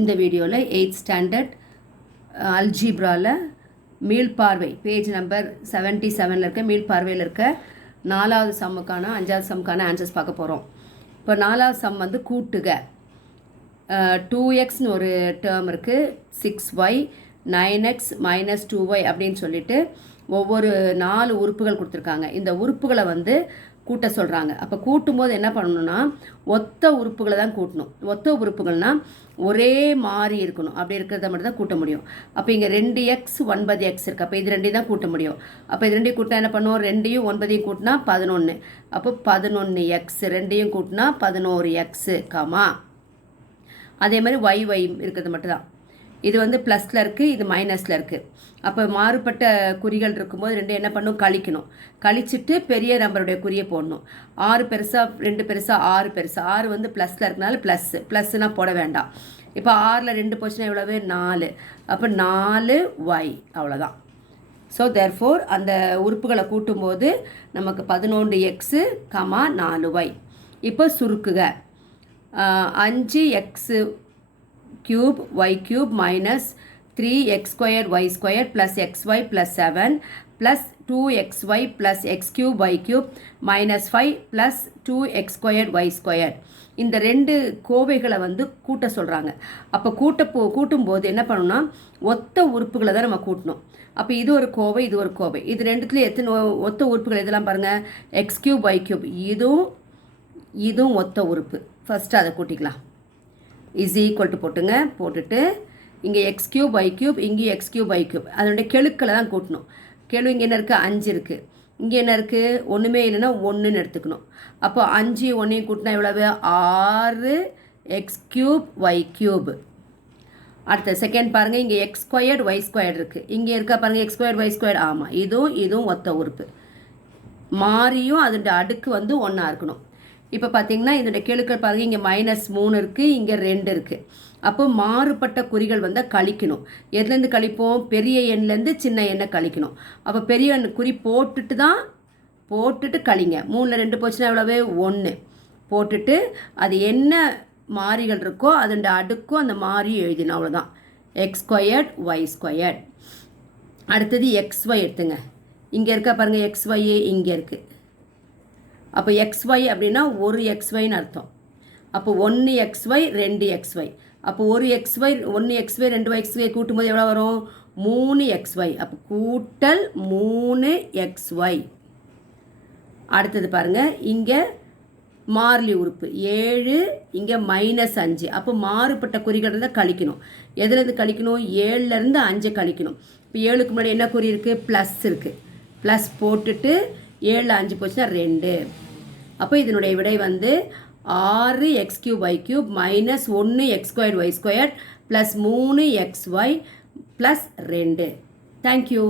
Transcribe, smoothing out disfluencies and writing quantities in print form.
இந்த வீடியோவில் 8th standard அல்ஜீப்ராவில் மீள்பார்வை page number 77 இருக்க மீள்பார்வையில் இருக்க 4வது சம்முக்கான 5வது சம்முக்கான ஆன்சர்ஸ் பார்க்க போகிறோம். இப்போ 4வது சம் வந்து கூட்டுக. 2xன்னு ஒரு டேர்ம் இருக்குது, 6y 9x மைனஸ் 2y அப்படின்னு சொல்லிட்டு ஒவ்வொரு 4 உறுப்புகள் கொடுத்துருக்காங்க. இந்த உறுப்புகளை வந்து கூட்ட சொல்கிறாங்க. அப்போ கூட்டும்போது என்ன பண்ணணும்னா ஒத்த உறுப்புகளை தான் கூட்டணும். ஒத்த உறுப்புகள்னால் ஒரே மாதிரி இருக்கணும். அப்படி இருக்கிறத மட்டும் தான் கூட்ட முடியும். அப்போ இங்கே 2x 9x இருக்குது. அப்போ இது ரெண்டையும் தான் கூட்ட முடியும். அப்போ இது ரெண்டையும் கூட்டினா என்ன பண்ணுவோம், 2ஐயும் 9ஐயும் கூட்டினா 11. அப்போ 11x, ரெண்டையும் கூட்டினா 11x காமா. அதே மாதிரி y இருக்கிறது மட்டும்தான். இது வந்து ப்ளஸில் இருக்குது, இது மைனஸில் இருக்குது. அப்போ மாறுபட்ட குறிகள் இருக்கும்போது ரெண்டு என்ன பண்ணணும், கழிக்கணும். கழிச்சிட்டு பெரிய நம்பருடைய குறியை போடணும். 6 பெருசா 2 பெருசா 6 பெருசா. 6 வந்து ப்ளஸில் இருக்கனால ப்ளஸ்னால் போட வேண்டாம். இப்போ 6ல் 2 போச்சுன்னா எவ்வளவு, 4. அப்போ 4y அவ்வளோதான். ஸோ தேர்ஃபோர் அந்த உறுப்புகளை கூட்டும்போது நமக்கு 11x, 4y. இப்போ சுருக்குக. 5x cube y cube minus 3x square y square plus xy plus 7 plus 2xy plus x cube y cube minus 5 plus 2x square y square. இந்த ரெண்டு கோவைகளை வந்து கூட்ட சொல்கிறாங்க. அப்போ கூட்டும்போது என்ன பண்ணணும்னா ஒத்த உறுப்புகளை தான் நம்ம கூட்டணும். அப்போ இது ஒரு கோவை, இது ஒரு கோவை. இது ரெண்டுத்துலேயும் எத்தனை ஒத்த உறுப்புகள் இதெல்லாம் பாருங்கள், எக்ஸ் கியூப் y cube, இதுவும் ஒத்த உறுப்பு. ஃபஸ்ட்டு அதை கூட்டிக்கலாம். இஸ் ஈக்குவல் டு போட்டுங்க. போட்டுட்டு இங்கே எக்ஸ் கியூப் y cube, இங்கேயும் எக்ஸ் கியூப் y cube. அதனுடைய கெழுக்களை தான் கூட்டணும். கெழு இங்கே என்ன இருக்குது, 5 இருக்குது. இங்கே என்ன இருக்குது, ஒன்றுமே இல்லைன்னா 1ன்னு எடுத்துக்கணும். அப்போ 5 1ஐயும் கூட்டினா எவ்வளவு, 6 எக்ஸ் கியூப் y cube. அடுத்த செகண்ட் பாருங்கள், இங்கே எக்ஸ் ஸ்கொயர்டு y squared இருக்குது. இங்கே இருக்கா பாருங்கள், எக்ஸ் ஸ்கொயர்டு y squared. ஆமாம், இதுவும் ஒத்த உறுப்பு. மாறியும் அதோட அடுக்கு வந்து ஒன்றா இருக்கணும். இப்போ பார்த்தீங்கன்னா இதோட கெழுக்கள் பாருங்கள், இங்கே -3 இருக்குது, இங்கே 2 இருக்குது. அப்போ மாறுபட்ட குறிகள் வந்து கழிக்கணும். எதுலேருந்து கழிப்போம், பெரிய எண்லேருந்து சின்ன எண்ணை கழிக்கணும். அப்போ பெரிய எண் குறி போட்டுட்டு கழிங்க. 3ல் 2 போச்சுன்னா எவ்வளவு, 1 போட்டுட்டு அது என்ன மாறிகள் இருக்கோ அதோட அடுக்கும் அந்த மாறி எழுதினோம். அவ்வளோதான். X squared y squared. அடுத்தது xy எடுத்துங்க. இங்கே இருக்கா பாருங்கள், xy இங்கே இருக்குது. அப்போ xy அப்படின்னா ஒரு xyன்னு அர்த்தம். அப்போ 1xy 2xy. அப்போ ஒரு xy 1xy 2xy கூட்டும்போது எவ்வளோ வரும், 3xy. அப்போ கூட்டல் 3xy. அடுத்தது பாருங்கள், இங்கே மாறிலி உறுப்பு 7, இங்கே -5. அப்போ மாறுபட்ட குறிகள் இருந்தால் கழிக்கணும். எதுலேருந்து கழிக்கணும், 7லேருந்து 5 கழிக்கணும். இப்போ 7க்கு முன்னாடி என்ன குறி இருக்குது, ப்ளஸ் இருக்குது. ப்ளஸ் போட்டுட்டு 7ல் 5 போச்சுன்னா 2. அப்போ இதனுடைய விடை வந்து 6 X cube y cube minus 1 X squared y squared plus 3xy plus 2. Thank you.